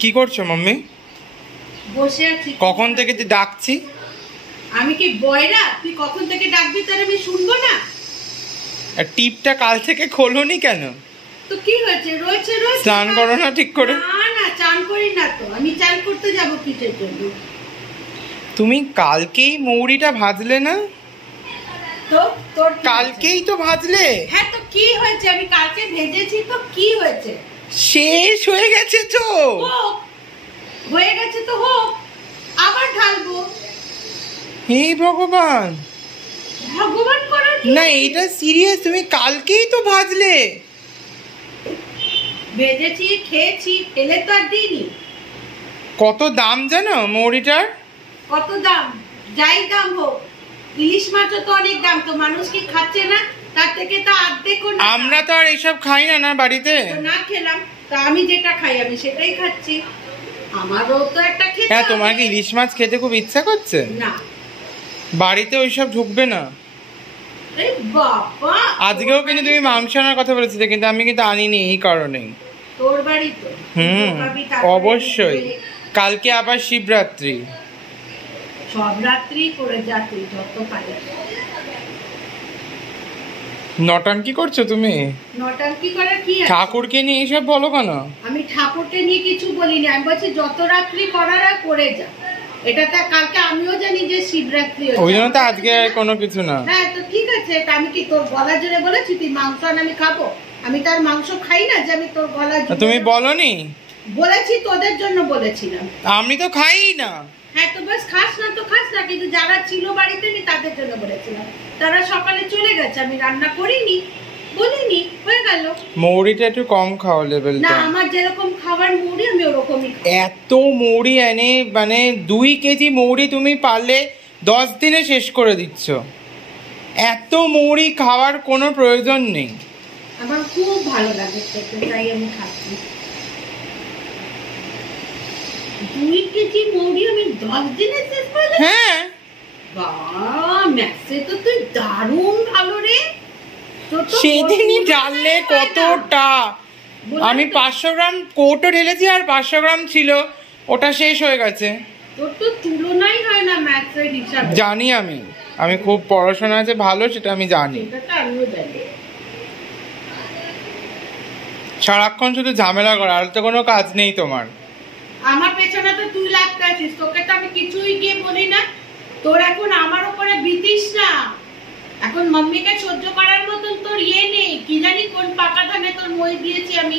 কি করছো মাম্মি? বসে আছি। কখন থেকে তুই ডাকছি? আমি কি বয়রা? তুই কখন থেকে ডাকবি তার আমি শুনবো না? আর টিপটা কাল থেকে খোলোনি কেন? তো কি হয়েছে? রয়েছে রয়েছে। স্নান করো না ঠিক করে? না না, চান করি না তো। আমি চান করতে যাব কিসের জন্য? তুমি কালকেই মৌরিটা ভাজলে না? তো তোর কালকেই তো ভাজলে। হ্যাঁ, তো কি হয়েছে? আমি কালকে ভেজেছি তো কি হয়েছে? শেষ হয়ে গেছে তো। হোক, হয়ে গেছে তো হোক, আবার ঢালবো। হে ভগবান, ভগবান করার কি? না এটা সিরিয়াস, তুমি কালকেই তো ভাজলে। ভেজেছি, খেয়েছি, ফেলে তো আর দিইনি। কত দাম জানো মৌরিটার? কত দাম? যাই দাম হোক, ইলিশ মাছও তো অনেক দাম। তো মানুষ কি খাচ্ছে না? তার থেকে তো অর্ধেক। আমরা তো আর এইসব খাই না না বাড়িতে। না খেলাম, তা আমি যেটা খাই আমি সেটাই খাচ্ছি। আমারও তো একটা খেতে। হ্যাঁ, তোমার কি ইলিশ মাছ খেতে খুব ইচ্ছা করছে? না, বাড়িতে ওইসব ঢুকবে না। এই বাবা, আজকেও কিন্তু তুমি মাংস আনার কথা বলেছিলে, কিন্তু আমি কিন্তু আনিনি এই কারণেই। তোর বাড়ি তো। অবশ্যই। কালকে আবার শিবরাত্রি। সব রাত্রি করে যা তুই যত পারিস। নটাঙ্কি করছো তুমি? নটাঙ্কি করার কি আছে? ঠাকুরকে নিয়ে এইসব বলো কেন? আমি ঠাকুরকে নিয়ে কিছু বলিনি। আমি বলছি যত রাত্রি করার আর করে যা। এটা তো কালকে আমিও জানি যে শিবরাত্রি। ওই জন্য তো আজকে কোনো কিছু না। হ্যাঁ, তো ঠিক আছে। আমি কি তোর গলা জোরে বলেছি তুই মাংস আন আমি খাবো? আমি তার মাংস খাই না যে আমি তোর গলা জোরে? তুমি বলনি? বলেছি, তোদের জন্য বলেছিলাম। আমি তো খাই না। হ্যাঁ, তো বাস খাস না তো খাস না, কিন্তু যারা ছিল বাড়িতে আমি তাদের জন্য বলেছিলাম। তারা সকালে চলে গেছে, আমি রান্না করিনি, বলিনি, হয়ে গেল। মৌরিটা একটু কম খাও না, লেভেলটা। আমার যেরকম খাবার মৌরি আমি ওরকমই খাই। এত মৌরি এনে মানে 2 কেজি মৌরি তুমি পারলে 10 দিনে শেষ করে দিচ্ছ। এত মৌরি খাওয়ার কোনো প্রয়োজন নেই। আমার খুব ভালো লাগে খেতে, তাই আমি খাচ্ছি। 2 কেজি মৌরি আমি 10 দিনে শেষ করে দেব? হ্যাঁ। বাহ, ম্যাক্সে তো তুই দারুণ ভালো রে। সেদিনই ঢাললে কতটা? আমি 500 গ্রাম কৌটো ঢেলেছি আর 500 গ্রাম ছিল, ওটা শেষ হয়ে গেছে। তোর তো তুলনাই হয় না ম্যাথসের হিসাবে। জানি আমি খুব পড়াশোনা আছে ভালো, সেটা আমি জানি। সেটা তো আমিও জানি। সারাক্ষণ শুধু ঝামেলা করা, আর তো কোনো কাজ নেই তোমার। আমার পেছনে তো তুই লাগতে আছিস, তোকে তো আমি কিছুই গিয়ে বলি না। তোর এখন আমার উপরে বিতিস না। এখন মাম্মিকে সহ্য করার মতন তোর ইয়ে নেই। কি জানি কোন পাকা ধানে তোর মই দিয়েছি আমি।